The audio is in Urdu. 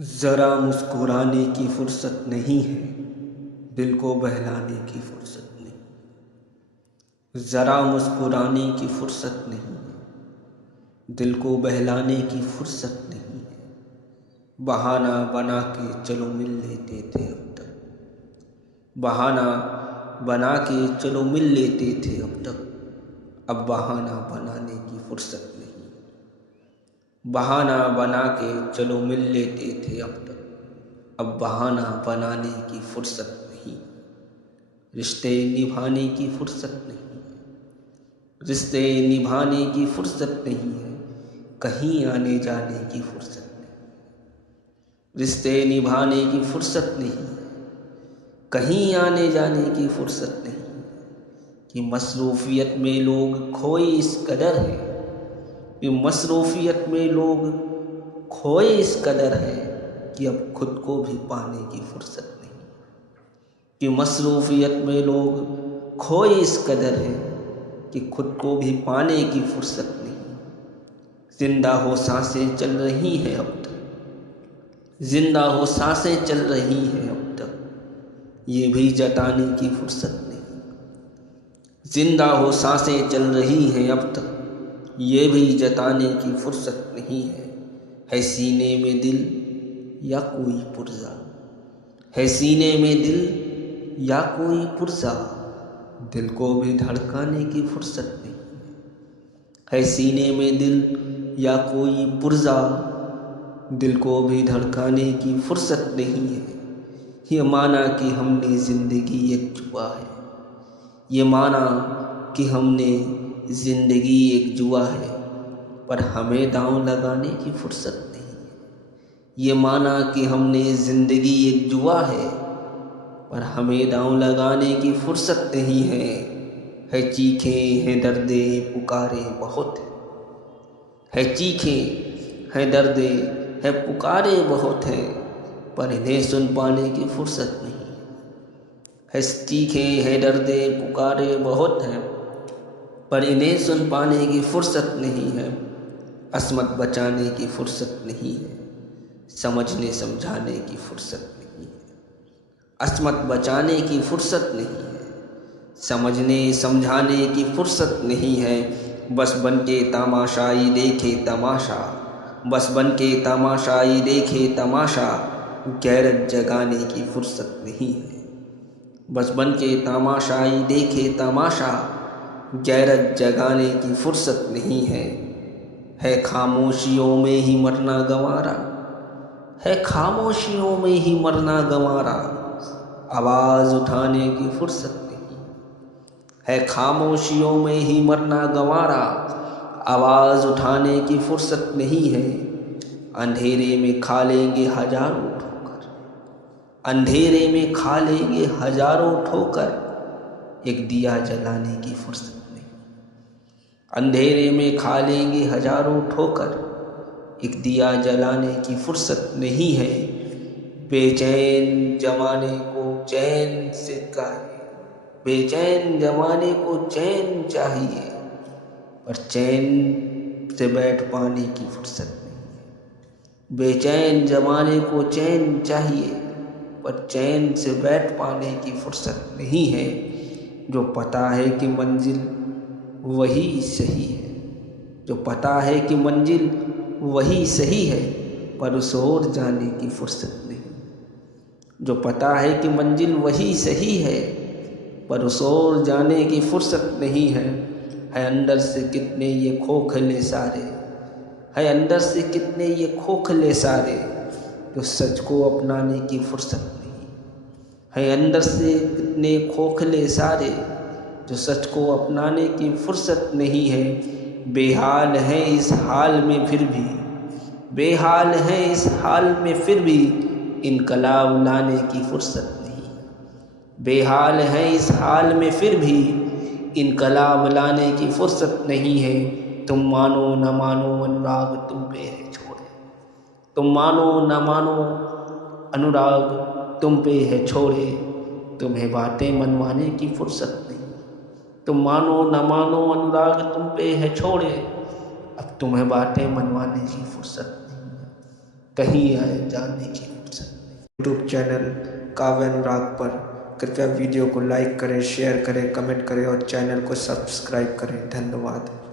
ذرا مسکرانے کی فرصت نہیں ہے، دل کو بہلانے کی فرصت نہیں۔ ذرا مسکرانے کی فرصت نہیں ہے، دل کو بہلانے کی فرصت نہیں ہے۔ بہانہ بنا کے چلو مل لیتے تھے اب تک، بہانہ بنا کے چلو مل لیتے تھے اب تک، اب بہانہ بنانے کی فرصت نہیں۔ بہانہ بنا کے چلو مل لیتے تھے اب تک، اب بہانہ بنانے کی فرصت نہیں۔ رشتے نبھانے کی فرصت نہیں ہے، رشتے نبھانے کی فرصت نہیں ہے، کہیں آنے جانے کی فرصت نہیں۔ رشتے نبھانے کی فرصت نہیں ہے، کہیں آنے جانے کی فرصت نہیں، کہ مصروفیت میں لوگ کھوئے اس قدر ہے، کہ مصروفیت میں لوگ کھوئے اس قدر ہے کہ اب خود کو بھی پانے کی فرصت نہیں۔ کہ مصروفیت میں لوگ کھوئے اس قدر ہے کہ خود کو بھی پانے کی فرصت نہیں۔ زندہ ہو سانسیں چل رہی ہیں اب تک، زندہ ہو سانسیں چل رہی ہیں اب تک، یہ بھی جتانے کی فرصت نہیں۔ زندہ ہو سانسیں چل رہی ہیں اب تک، یہ بھی جتانے کی فرصت نہیں ہے سینے میں دل یا کوئی پرزہ، ہے سینے میں دل یا کوئی پرزہ، دل کو بھی دھڑکانے کی فرصت نہیں ہے سینے میں دل یا کوئی پرزہ، دل کو بھی دھڑکانے کی فرصت نہیں ہے۔ یہ مانا کہ ہم نے زندگی ایک جوا ہے، یہ مانا کہ ہم نے زندگی ایک جوا ہے، پر ہمیں داؤں لگانے کی فرصت نہیں ہے۔ یہ مانا کہ ہم نے زندگی ایک جوا ہے، پر ہمیں داؤں لگانے کی فرصت نہیں ہے چیخیں ہیں دردیں پکارے بہت ہے چیخیں ہیں دردیں ہے پکارے بہت ہیں، پر انہیں سن پانے کی فرصت نہیں ہے چیخیں ہیں دردیں پکارے بہت ہیں، پر انہیں سن پانے کی فرصت نہیں ہے۔ عصمت بچانے کی فرصت نہیں ہے، سمجھنے سمجھانے کی فرصت نہیں ہے۔ عصمت بچانے کی فرصت نہیں ہے، سمجھنے سمجھانے کی فرصت نہیں ہے۔ بس بن کے تماشائی دیکھے تماشا، بس بن کے تماشائی دیکھے تماشا، غیرت جگانے کی فرصت نہیں ہے۔ بس بن کے تماشائی دیکھے تماشا، غیرت جگانے کی فرصت نہیں ہے خاموشیوں میں ہی مرنا گوارا، ہے خاموشیوں میں ہی مرنا گوارا، آواز اٹھانے کی فرصت نہیں ہے خاموشیوں میں ہی مرنا گوارا، آواز اٹھانے کی فرصت نہیں ہے۔ اندھیرے میں کھا لیں گے ہزاروں ٹھوکر، اندھیرے میں کھا لیں گے ہزاروں ٹھوکر، ایک دیا جلانے کی فرصت نہیں۔ اندھیرے میں کھا لیں گے ہزاروں ٹھوکر، ایک دیا جلانے کی فرصت نہیں ہے۔ بے چین زمانے کو چین سے چاہیے، بے چین زمانے کو چین چاہیے، پر چین سے بیٹھ پانے کی فرصت نہیں ہے۔ بے چین زمانے کو چین چاہیے، پر چین سے بیٹھ پانے کی فرصت نہیں ہے۔ جو پتہ ہے کہ منزل وہی صحیح ہے، جو پتہ ہے کہ منزل وہی صحیح ہے، پر اس اور جانے کی فرصت نہیں۔ جو پتہ ہے کہ منزل وہی صحیح ہے، پر اس اور جانے کی فرصت نہیں ہے اندر سے کتنے یہ کھوکھلے سارے، ہے اندر سے کتنے یہ کھوکھلے سارے، جو سچ کو اپنانے کی فرصت نہیں ہے اندر سے کتنے کھوکھلے سارے، جو سچ کو اپنانے کی فرصت نہیں ہے۔ بے حال ہیں اس حال میں پھر بھی، بے حال ہیں اس حال میں پھر بھی، انقلاب لانے کی فرصت نہیں۔ بے حال ہیں اس حال میں پھر بھی، انقلاب لانے کی فرصت نہیں ہے۔ تم مانو نہ مانو انوراگ تم پہ ہے چھوڑے، تم مانو نہ مانو انوراگ تم پہ ہے چھوڑے، تمہیں باتیں منوانے کی فرصت نہیں۔ تم مانو نہ مانو انوراگ تم پہ ہے چھوڑے، اب تمہیں باتیں منوانے کی فرصت نہیں ہے۔ کہیں آئے جانے کی فرصت نہیں۔ یوٹیوب چینل کاویہ انوراگ پر کرپیا ویڈیو کو لائک کریں، شیئر کریں، کمنٹ کریں اور چینل کو سبسکرائب کریں۔ دھنیہ واد۔